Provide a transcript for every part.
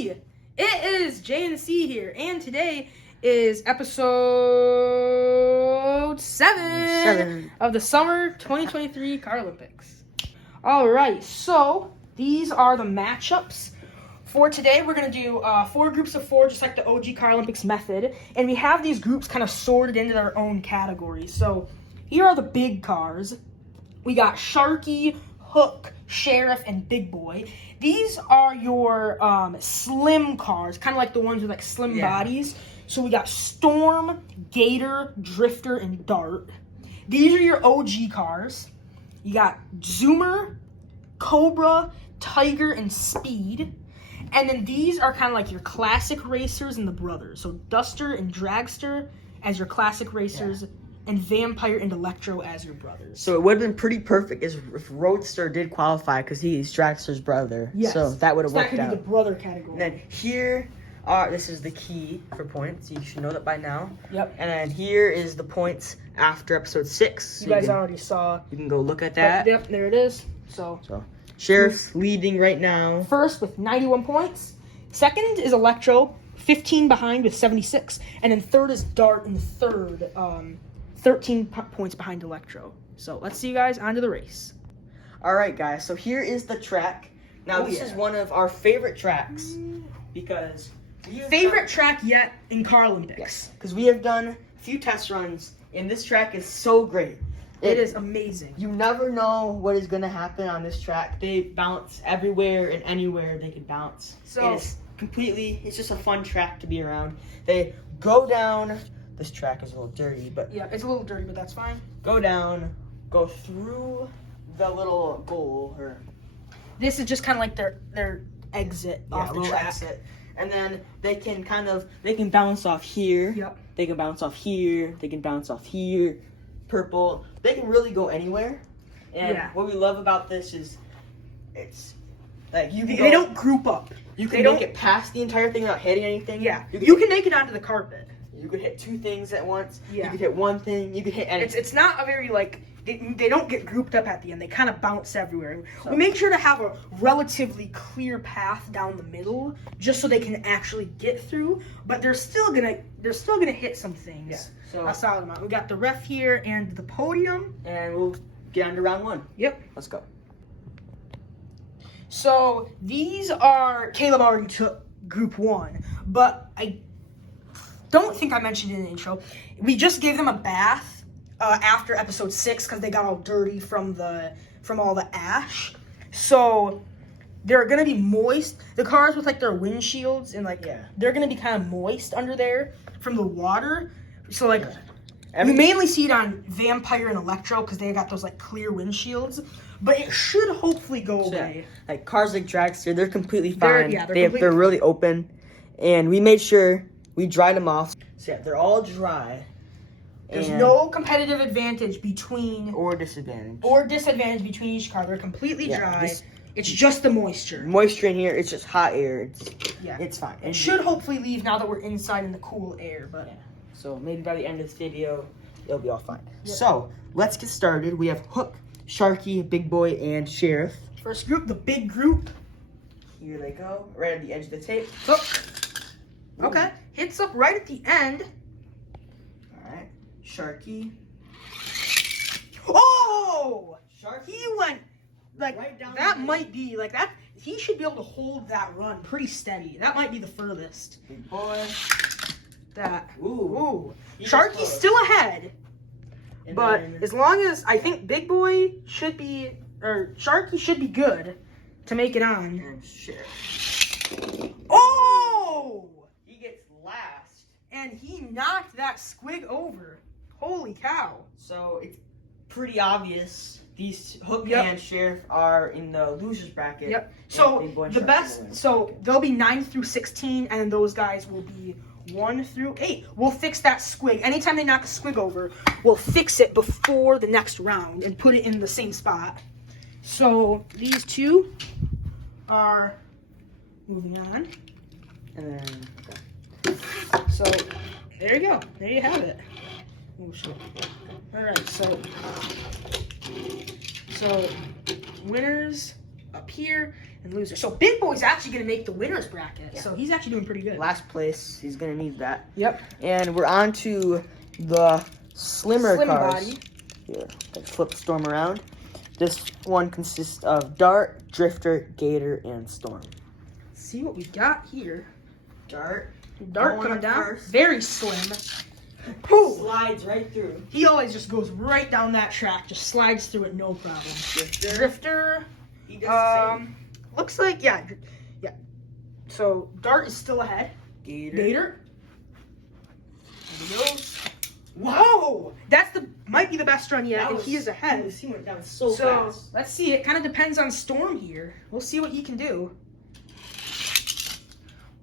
Howdy! It is JNC here, and today is episode 7 of the summer 2023 Carolympics. Alright, so these are the matchups. For today, we're going to do 4 groups of 4, just like the OG Carolympics method. And we have these groups kind of sorted into their own categories. So here are the big cars. We got Sharky, Hook, Sheriff, and Big Boy. These are your slim cars, kind of like the ones with like slim bodies. So we got Storm, Gator, Drifter, and Dart. These are your OG cars. You got Zoomer, Cobra, Tiger, and Speed. And then these are kind of like your classic racers and the brothers. So Duster and Dragster as your classic racers, and Vampire and Electro as your brothers. So it would have been pretty perfect if Roadster did qualify because he's Dragster's brother. Yes. So that would have worked out. That could be the brother category. And then here this is the key for points. You should know that by now. Yep. And then here is the points after episode 6. So you guys already saw. You can go look at that. Yep, there it is. So Sheriff's leading right now. First with 91 points. Second is Electro, 15 behind with 76. And then third is Dart in third, 13 points behind Electro. So let's see you guys onto the race. All right, guys. So here is the track. Now this is one of our favorite tracks because track yet in Carolympics. Yes, because we have done a few test runs, and this track is so great. It is amazing. You never know what is going to happen on this track. They bounce everywhere and anywhere they can bounce. So it's just a fun track to be around. They go down. This track is a little dirty, but yeah, it's a little dirty, but that's fine. Go down, go through the little goal, or this is just kind of like their exit off the track. Exit. And then they can bounce off here. Yep. They can bounce off here. They can bounce off here. Purple. They can really go anywhere. And what we love about this is it's like they don't group up. You can make it past the entire thing without hitting anything. Yeah. You can make it onto the carpet. You could hit 2 things at once. Yeah. You could hit 1 thing. You could hit anything. It's not a very they don't get grouped up at the end. They kind of bounce everywhere. We make sure to have a relatively clear path down the middle, just so they can actually get through. But they're still gonna hit some things. Yeah. So a solid amount. We got the ref here and the podium, and we'll get on to round 1. Yep. Let's go. So these are Caleb already took Group 1, but I don't think I mentioned it in the intro. We just gave them a bath after episode 6 because they got all dirty from all the ash. So they're gonna be moist. The cars with like their windshields and they're gonna be kind of moist under there from the water. So you mainly see it on Vampire and Electro because they got those like clear windshields. But it should hopefully go away. Like cars like Dragster, they're completely fine. They're really open, and we made sure we dried them off. So they're all dry. There's no competitive advantage or disadvantage between each car. They're completely dry. It's just the moisture. Moisture in here. It's just hot air. It's fine. It should hopefully leave now that we're inside in the cool air. But so maybe by the end of this video, it'll be all fine. Yep. So let's get started. We have Hook, Sharky, Big Boy, and Sheriff. First group, the big group. Here they go, right on the edge of the tape. Hook. Okay, hits up right at the end. All right, Sharky. Oh! Sharky. He went right down that might be that. He should be able to hold that run pretty steady. That might be the furthest. Big Boy. Ooh. Sharky's still ahead. But as long as I think Big Boy Sharky should be good to make it on. And Sheriff. Oh! He gets last. And he knocked that squig over. Holy cow. So it's pretty obvious these Hook and Sheriff are in the losers bracket. Yep. So the best, so they'll be 9 through 16, and those guys will be 1 through 8. We'll fix that squig. Anytime they knock a squig over, we'll fix it before the next round and put it in the same spot. So these two are moving on. And then, so there you go. There you have it. Oh shit. All right. So winners up here. and loser. So Big Boy's actually going to make the winner's bracket. Yeah. So he's actually doing pretty good. Last place. He's going to need that. Yep. And we're on to the slimmer Slim cars. body. Here, let's flip Storm around. This one consists of Dart, Drifter, Gator, and Storm. Let's see what we got here. Dart Coming down. first. Very slim. Ooh. Slides right through. He always just goes right down that track. Just slides through it, no problem. Drifter. He does the same. Looks like, yeah. So Dart is still ahead. Gator. There he goes. Whoa! Might be the best run yet, and he is ahead. He went down so fast. Let's see. It kind of depends on Storm here. We'll see what he can do.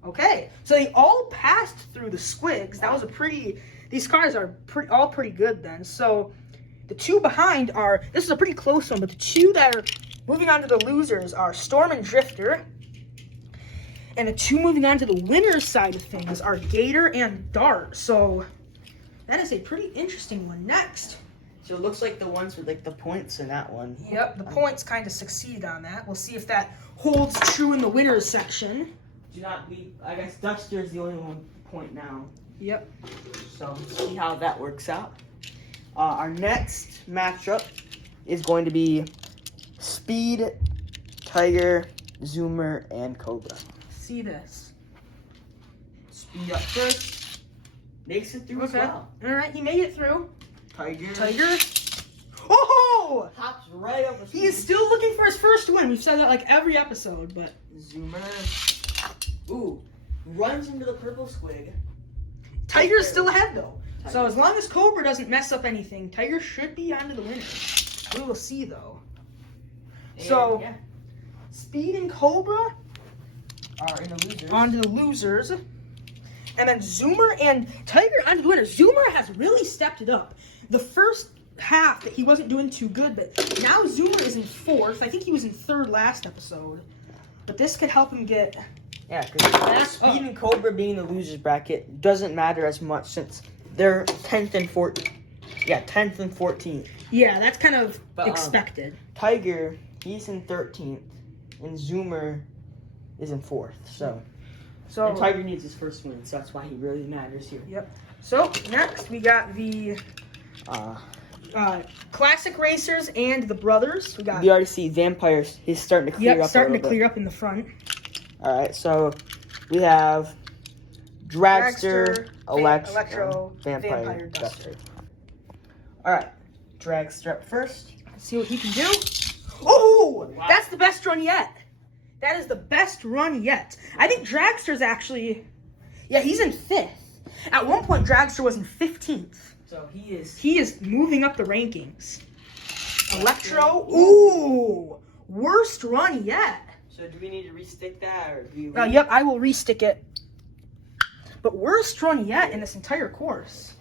Okay, so they all passed through the squigs. That was these cars are all pretty good then. So the two behind this is a pretty close one, but the two that are moving on to the losers are Storm and Drifter. And the two moving on to the winner's side of things are Gator and Dart. So that is a pretty interesting one. Next. So it looks like the ones with like the points in that one. Yep, the points kind of succeed on that. We'll see if that holds true in the winner's section. I guess Duster is the only one point now. Yep. So see how that works out. Our next matchup is going to be Speed, Tiger, Zoomer, and Cobra. See this. Speed up first. Makes it through as well. All right, he made it through. Tiger. Oh! Hops right over. He is still looking for his first win. We've said that like every episode, but Zoomer. Ooh, runs into the purple squig. Tiger's still ahead though. So as long as Cobra doesn't mess up anything, Tiger should be onto the winner. We will see though. And, Speed and Cobra are in the losers. onto the losers. And then Zoomer and Tiger onto the winner. Zoomer has really stepped it up. The first half that he wasn't doing too good, but now Zoomer is in fourth. I think he was in third last episode. But this could help him get... Yeah, because Speed and Cobra being in the losers bracket doesn't matter as much since they're 10th and 14th. Yeah, 10th and 14th. Yeah, that's kind of expected. Tiger, he's in 13th, and Zoomer is in 4th. So and Tiger needs his first win, so that's why he really matters here. Yep. So next we got the Classic Racers and the Brothers. We already see Vampires. He's starting to clear up. Starting to clear up in the front. All right, so we have Dragster, Electro, Vampire, Duster. All right, Dragster up first. Let's see what he can do. Oh, wow. That's the best run yet. That is the best run yet. I think Dragster's actually, he's in 5th. At one point, Dragster was in 15th. So he is moving up the rankings. Electro, ooh, worst run yet. So do we need to restick that, or do you? Yep, I will restick it. But worst run yet in this entire course.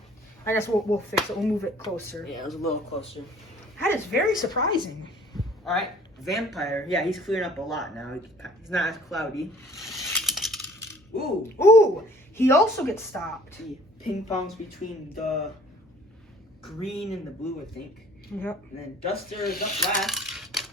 I guess we'll fix it. We'll move it closer. Yeah, it was a little closer. That is very surprising. All right, Vampire. Yeah, he's clearing up a lot now. He's not as cloudy. Ooh. He also gets stopped. He ping pongs between the green and the blue, I think. Yep. And then Duster is up last.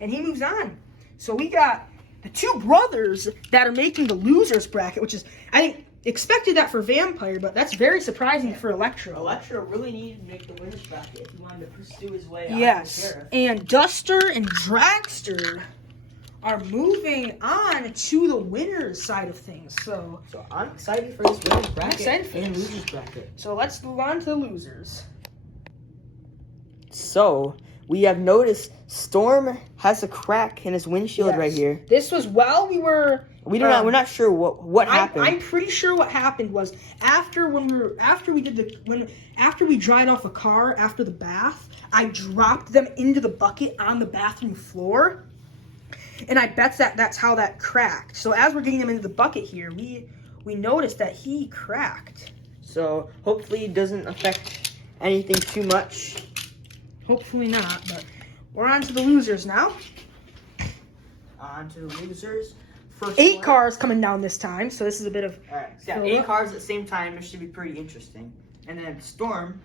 And he moves on. So we got the two brothers that are making the losers bracket, which is, I think, expected that for Vampire, but that's very surprising for Electro. Electro really needed to make the winners bracket if he wanted to pursue his way out. Yes, and Duster and Dragster are moving on to the winners side of things. So I'm excited for this winners bracket. I'm excited for and this. losers bracket. So let's move on to the losers. So we have noticed Storm has a crack in his windshield right here. This was while we were. We're not sure what happened. I'm pretty sure what happened was after we dried off a car after the bath, I dropped them into the bucket on the bathroom floor, and I bet that's how that cracked. So as we're getting them into the bucket here, we noticed that he cracked. So hopefully it doesn't affect anything too much. Hopefully not, but we're on to the losers now. On to the losers. First 8 cars coming down this time, so this is a bit of... Alright, so yeah, 8 cars at the same time. This should be pretty interesting. And then Storm,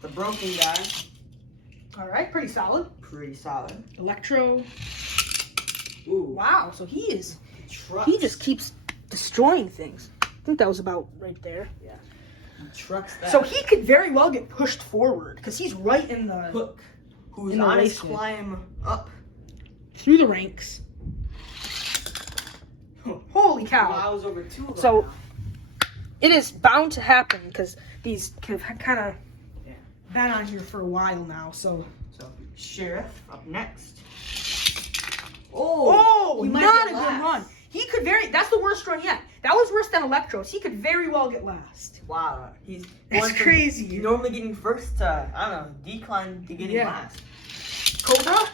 the broken guy. Alright, pretty solid. Pretty solid. Electro. Ooh. Wow, so he Trucks. just keeps destroying things. I think that was about right there. Yeah. He trucks that. So he could very well get pushed forward because he's right in the Hook, who's in the on his race climb up. through the ranks. Holy cow! Miles over 2 of them So- now. It is bound to happen because these have kind of Yeah. been on here for a while now. So Sheriff up next. oh, he might not get a good last. run. He could that's the worst run yet. That was worse than Electros. He could very well get last. Wow, he's That's going from crazy. normally getting first to, I don't know, decline to getting Yeah. last. Cobra.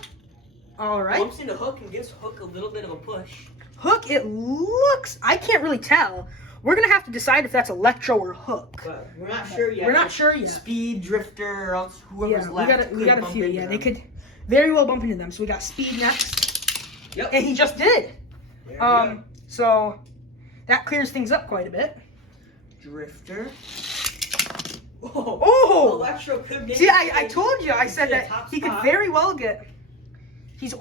All right. Bumps into Hook and gives Hook a little bit of a push. Hook. It looks. I can't really tell. We're gonna have to decide if that's Electro or Hook. But we're not sure yet. We're not sure yet. Speed, Drifter, or else whoever's Yeah, left. we got a few. Yeah, they could very well bump into them. So we got Speed next, Yep. and he just did. There you go. So that clears things up quite a bit. Drifter. Oh! Electro could get. See, I told you. I said Could be a that top he could spot. very well get. He's a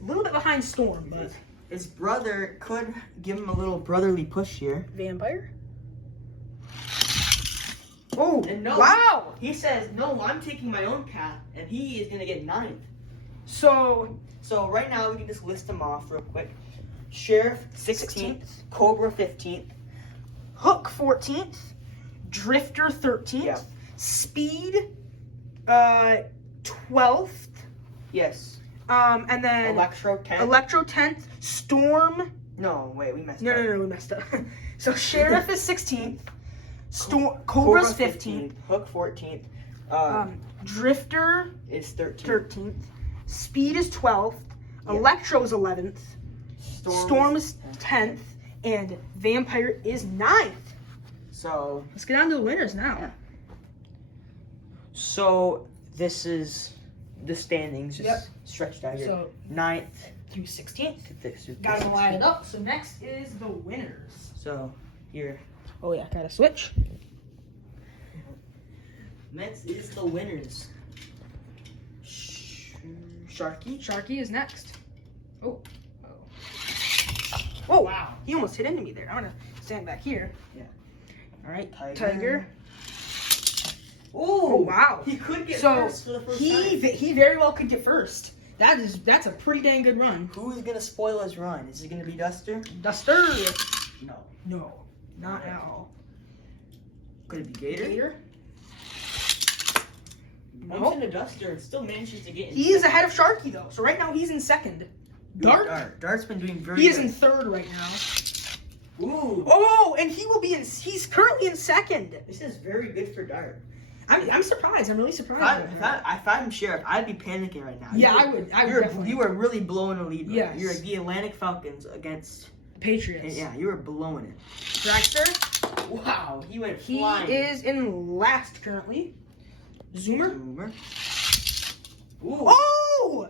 little bit behind Storm, but His brother could give him a little brotherly push here. Vampire. Oh! And no, Wow! He says, no, I'm taking my own path, and he is going to get 9th. So So right now, we can just list them off real quick. Sheriff, 16th. Cobra, 15th. Hook 14th, Drifter 13th, Yeah. Speed 12th, Yes. and then Electro, 10th. Electro 10th, Storm. No, wait, we messed No, up. we messed up. So Sheriff is 16th, Cobra's 15th, Hook, 14th. Drifter Is 13th. 13th, Speed is 12th, Yeah. Electro is 11th, Storm is 10th, and Vampire is 9th. So, Let's get on to the winners now. Yeah. So this is the standings, just Yep. stretched out here. So 9th through 16th. to this. Got them lined up. So next is the winners. So here, Oh yeah, gotta switch. next is the winners. Sharky. Sharky is next. Oh. Oh wow, he almost hit into me there. I'm gonna stand back here. Yeah. All right, Tiger. Tiger. Oh wow. He could get So first for the first time. he very well could get first. That's a pretty dang good run. Who's gonna spoil his run? Is it gonna be Duster? Duster. No. No, not at all. Could it be Gator? Gator. Bumps Nope. into Duster and still manages to get in. He is ahead of Sharky though. So right now he's in second. Dart. Dart's been doing very He is good. in third right now. Ooh. Oh, and he will be in. He's currently in second. This is very good for Dart. I'm surprised. I'm really surprised. If I'm Sheriff, I'd be panicking right now. Yeah, I would definitely. You were really blowing a lead. Right? Yes. You're the Atlantic Falcons against. Patriots. Yeah, you were blowing it. Dragster. Wow, he went He flying. is in last currently. Zoomer. Ooh. Oh!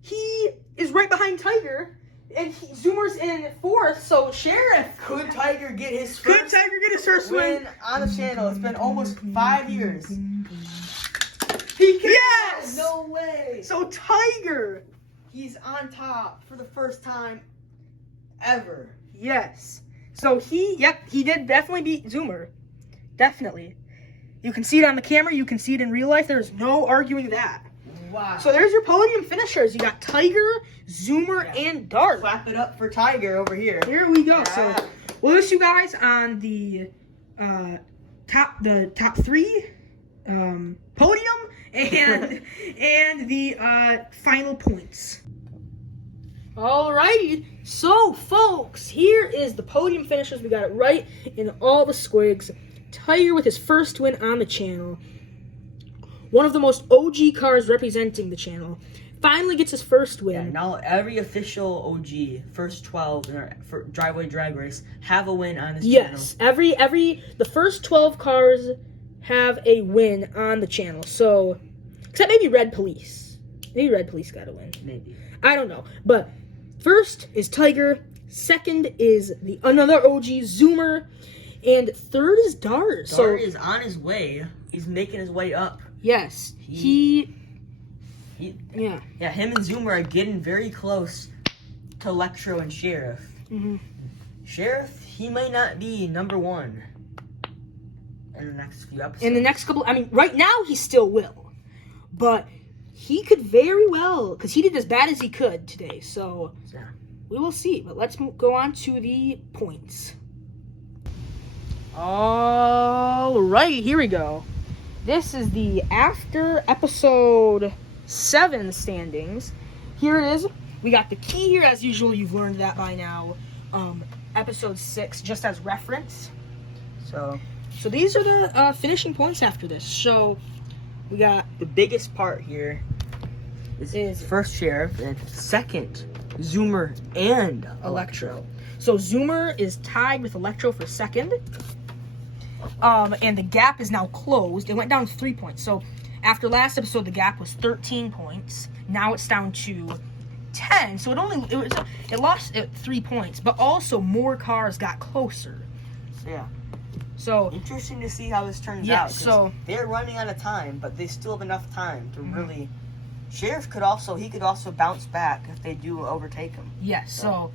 He is right behind Tiger, and Zoomer's in fourth. So Sheriff. Could Tiger get his Could first Tiger get his first win? win on the channel? It's been almost 5 years. He can. Yes. No way. So Tiger. He's on top for the first time ever. Yes. So he did definitely beat Zoomer. Definitely. You can see it on the camera. You can see it in real life. There's no arguing that. Wow. So there's your podium finishers. You got Tiger, Zoomer, Yeah. and Dart. Clap it up for Tiger over here. Here we go. Yeah. So we'll list you guys on the top three podium and the final points. Alrighty, so folks, here is the podium finishers. We got it right in all the squigs. Tiger with his first win on the channel. One of the most OG cars representing the channel. Finally gets his first win. Yeah, now every official OG, first 12 in our driveway drag race, have a win on this Yes, the first 12 cars have a win on the channel. So, except maybe Red Police. Maybe Red Police got a win. channel. Maybe. I don't know. But first is Tiger. Second is another OG Zoomer. And third is Dart. Dart is on his way. He's making his way up. Yes, He Yeah, him and Zoomer are getting very close to Electro and Sheriff. Mm-hmm. Sheriff, he might not be number one in the next few episodes. In the next couple, I mean, right now he still will, but he could very well, because he did as bad as he could today. So yeah, we will see. But let's go on to the points. All right, here we go. This is the after episode 7 standings. Here it is. We got the key here as usual. You've learned that by now. Episode 6, just as reference. So these are the finishing points after this. So we got the biggest part here is first Sheriff and second Zoomer and Electro. So Zoomer is tied with Electro for second. And the gap is now closed. It went down 3 points. So after last episode, the gap was 13 points. Now it's down to 10. So it lost 3 points, but also more cars got closer. Yeah. So interesting to see how this turns out. So they're running out of time, but they still have enough time to really. Sheriff could also bounce back if they do overtake him. Yes. So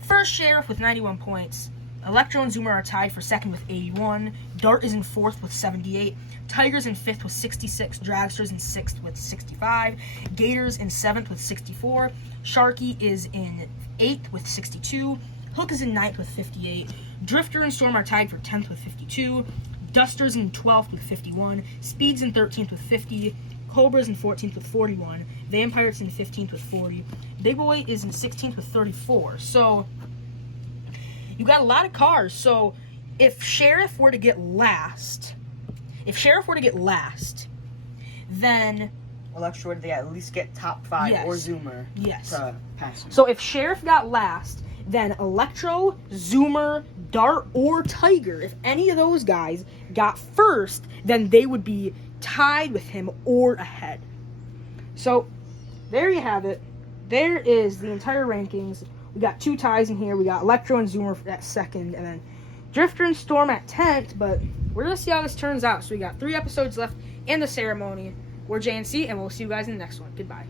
first Sheriff with 91 points. Electro and Zoomer are tied for second with 81. Dart is in fourth with 78. Tigers in fifth with 66. Dragsters in sixth with 65. Gators in seventh with 64. Sharky is in eighth with 62. Hook is in ninth with 58. Drifter and Storm are tied for 10th with 52. Duster's in 12th with 51. Speed's in 13th with 50. Cobra's in 14th with 41. Vampire's in 15th with 40. Big Boy is in 16th with 34. So you got a lot of cars. So if Sheriff were to get last, then Electro would at least get top 5 yes. or Zoomer yes. to pass him. So if Sheriff got last, then Electro, Zoomer, Dart, or Tiger, if any of those guys got first, then they would be tied with him or ahead. So there you have it. There is the entire rankings. We got 2 ties in here. We got Electro and Zoomer at second, and then Drifter and Storm at 10th, but we're going to see how this turns out. So we got 3 episodes left in the ceremony. We're JNC, and we'll see you guys in the next one. Goodbye.